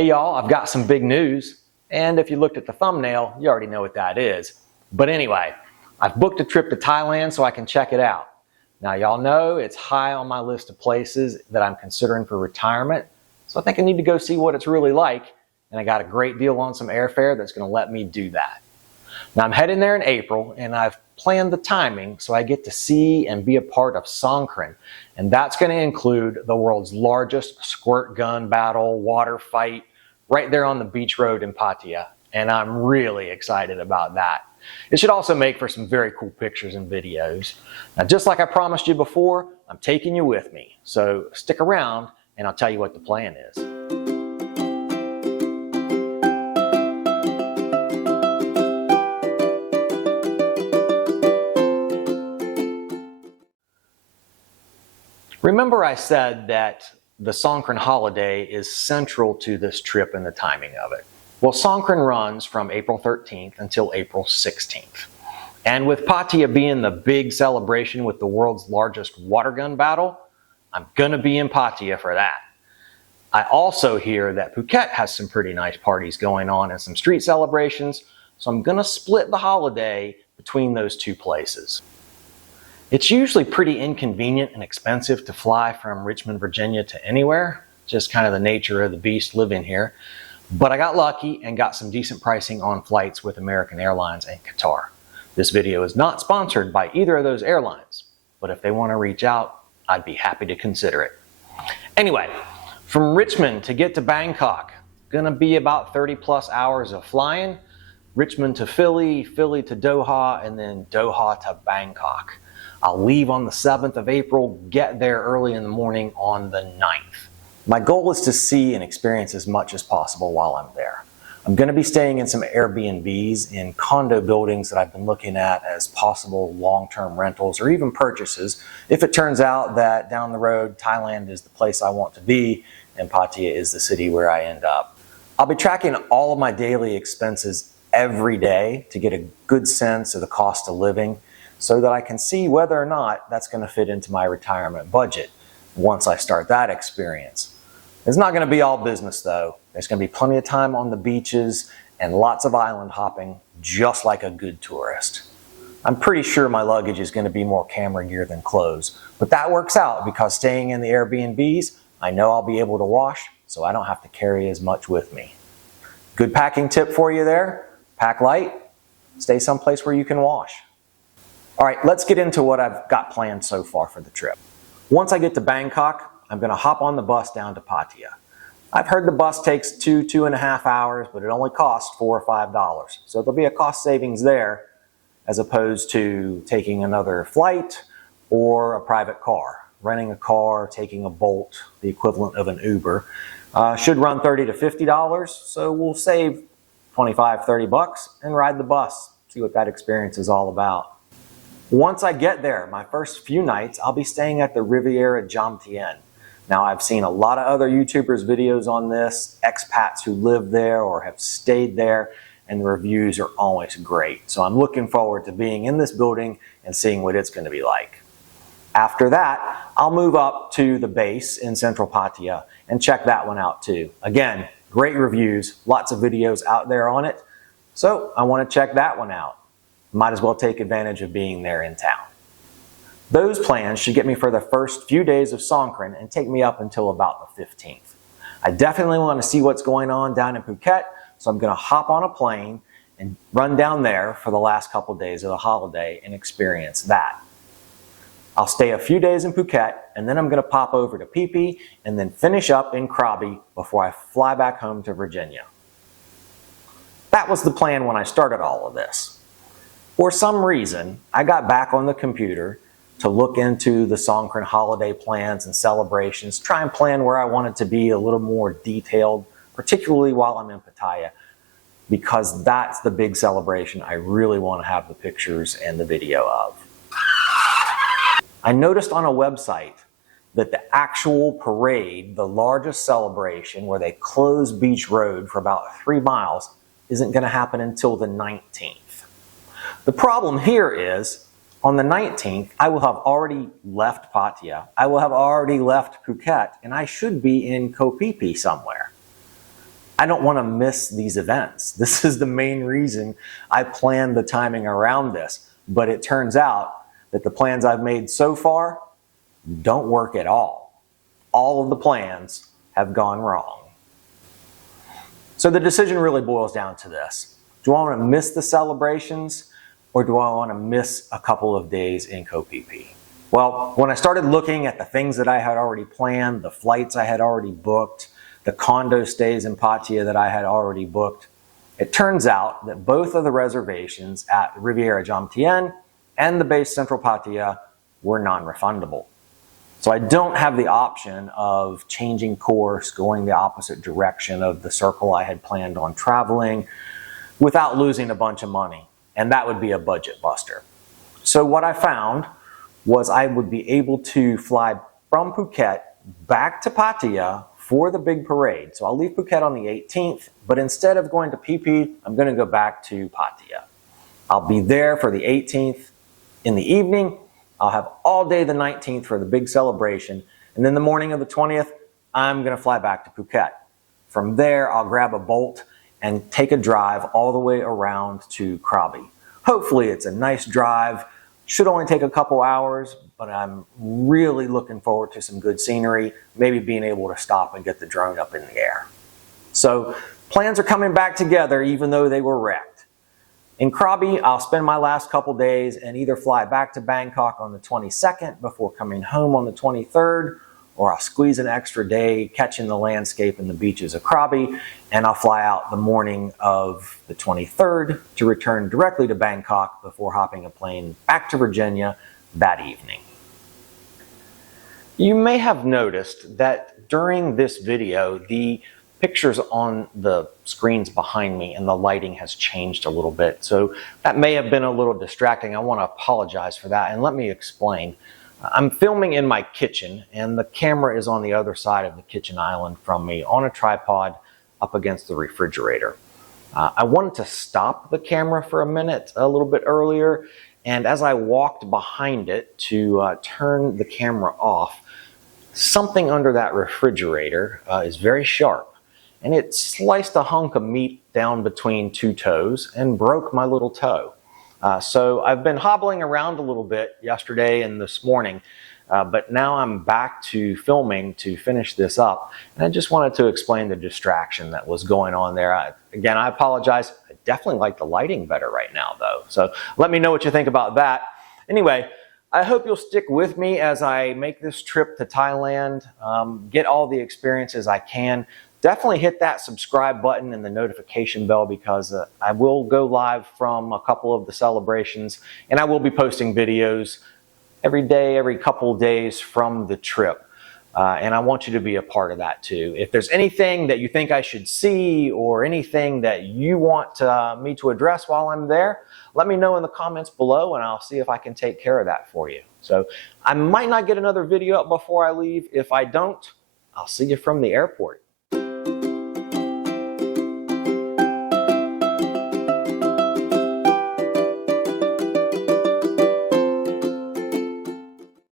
Hey y'all, I've got some big news, and if you looked at the thumbnail, you already know what that is. But anyway, I've booked a trip to Thailand so I can check it out. Now y'all know it's high on my list of places that I'm considering for retirement, so I think I need to go see what it's really like, and I got a great deal on some airfare that's going to let me do that. Now I'm heading there in April, and I've planned the timing so I get to see and be a part of Songkran, and that's going to include the world's largest squirt gun battle water fight right there on the beach road in Pattaya, and I'm really excited about that. It should also make for some very cool pictures and videos. Now, just like I promised you before, I'm taking you with me, so stick around and I'll tell you what the plan is. Remember I said that the Songkran holiday is central to this trip and the timing of it. Well, Songkran runs from April 13th until April 16th. And with Pattaya being the big celebration with the world's largest water gun battle, I'm gonna be in Pattaya for that. I also hear that Phuket has some pretty nice parties going on and some street celebrations, so I'm gonna split the holiday between those two places. It's usually pretty inconvenient and expensive to fly from Richmond, Virginia to anywhere, just kind of the nature of the beast living here. But I got lucky and got some decent pricing on flights with American Airlines and Qatar. This video is not sponsored by either of those airlines, but if they want to reach out, I'd be happy to consider it. Anyway, from Richmond to get to Bangkok, gonna be about 30 plus hours of flying. Richmond to Philly, Philly to Doha, and then Doha to Bangkok. I'll leave on the 7th of April, get there early in the morning on the 9th. My goal is to see and experience as much as possible while I'm there. I'm going to be staying in some Airbnbs in condo buildings that I've been looking at as possible long-term rentals or even purchases if it turns out that down the road Thailand is the place I want to be and Pattaya is the city where I end up. I'll be tracking all of my daily expenses every day to get a good sense of the cost of living so that I can see whether or not that's going to fit into my retirement budget once I start that experience. It's not going to be all business though. There's going to be plenty of time on the beaches and lots of island hopping, just like a good tourist. I'm pretty sure my luggage is going to be more camera gear than clothes, but that works out because staying in the Airbnbs, I know I'll be able to wash, so I don't have to carry as much with me. Good packing tip for you there, pack light, stay someplace where you can wash. All right, let's get into what I've got planned so far for the trip. Once I get to Bangkok, I'm going to hop on the bus down to Pattaya. I've heard the bus takes 2.5 hours, but it only costs $4 or $5. So there'll be a cost savings there as opposed to taking another flight or a private car. Renting a car, taking a Bolt, the equivalent of an Uber, should run $30 to $50. So we'll save 25, 30 bucks and ride the bus. See what that experience is all about. Once I get there, my first few nights, I'll be staying at the Riviera Jam Tien. Now, I've seen a lot of other YouTubers' videos on this, expats who live there or have stayed there, and the reviews are always great. So I'm looking forward to being in this building and seeing what it's going to be like. After that, I'll move up to the base in central Pattaya and check that one out too. Again, great reviews, lots of videos out there on it. So I want to check that one out. Might as well take advantage of being there in town. Those plans should get me for the first few days of Songkran and take me up until about the 15th. I definitely want to see what's going on down in Phuket, so I'm going to hop on a plane and run down there for the last couple days of the holiday and experience that. I'll stay a few days in Phuket and then I'm going to pop over to Phi Phi and then finish up in Krabi before I fly back home to Virginia. That was the plan when I started all of this. For some reason, I got back on the computer to look into the Songkran holiday plans and celebrations, try and plan where I wanted to be a little more detailed, particularly while I'm in Pattaya, because that's the big celebration I really want to have the pictures and the video of. I noticed on a website that the actual parade, the largest celebration where they close Beach Road for about 3 miles, isn't going to happen until the 19th. The problem here is, on the 19th, I will have already left Pattaya, I will have already left Phuket, and I should be in Koh Phi Phi somewhere. I don't want to miss these events. This is the main reason I planned the timing around this. But it turns out that the plans I've made so far don't work at all. All of the plans have gone wrong. So the decision really boils down to this. Do I want to miss the celebrations, or do I want to miss a couple of days in Koh Phi Phi? Well, when I started looking at the things that I had already planned, the flights I had already booked, the condo stays in Pattaya that I had already booked, it turns out that both of the reservations at Riviera Jomtien and the base Central Pattaya were non-refundable. So I don't have the option of changing course, going the opposite direction of the circle I had planned on traveling without losing a bunch of money. And that would be a budget buster. So what I found was I would be able to fly from Phuket back to Pattaya for the big parade. So I'll leave Phuket on the 18th, but instead of going to Phi Phi, I'm going to go back to Pattaya. I'll be there for the 18th in the evening. I'll have all day the 19th for the big celebration. And then the morning of the 20th, I'm going to fly back to Phuket. From there, I'll grab a bolt and take a drive all the way around to Krabi. Hopefully it's a nice drive. Should only take a couple hours, but I'm really looking forward to some good scenery, maybe being able to stop and get the drone up in the air. So plans are coming back together even though they were wrecked. In Krabi, I'll spend my last couple days and either fly back to Bangkok on the 22nd before coming home on the 23rd, or I'll squeeze an extra day catching the landscape and the beaches of Krabi, and I'll fly out the morning of the 23rd to return directly to Bangkok before hopping a plane back to Virginia that evening. You may have noticed that during this video, the pictures on the screens behind me and the lighting has changed a little bit. So that may have been a little distracting. I want to apologize for that, and let me explain. I'm filming in my kitchen, and the camera is on the other side of the kitchen island from me on a tripod up against the refrigerator. I wanted to stop the camera for a minute a little bit earlier, and as I walked behind it to turn the camera off, something under that refrigerator is very sharp, and it sliced a hunk of meat down between two toes and broke my little toe. So I've been hobbling around a little bit yesterday and this morning, but now I'm back to filming to finish this up. And I just wanted to explain the distraction that was going on there. Again, I apologize. I definitely like the lighting better right now, though. So let me know what you think about that. Anyway, I hope you'll stick with me as I make this trip to Thailand, get all the experiences I can. Definitely hit that subscribe button and the notification bell, because I will go live from a couple of the celebrations, and I will be posting videos every day, every couple of days from the trip. And I want you to be a part of that too. If there's anything that you think I should see or anything that you want me to address while I'm there, let me know in the comments below, and I'll see if I can take care of that for you. So I might not get another video up before I leave. If I don't, I'll see you from the airport.